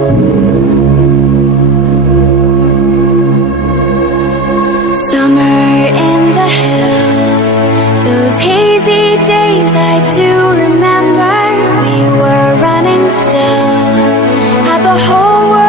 Summer in the hills, those hazy days I do remember. We were running still, had the whole world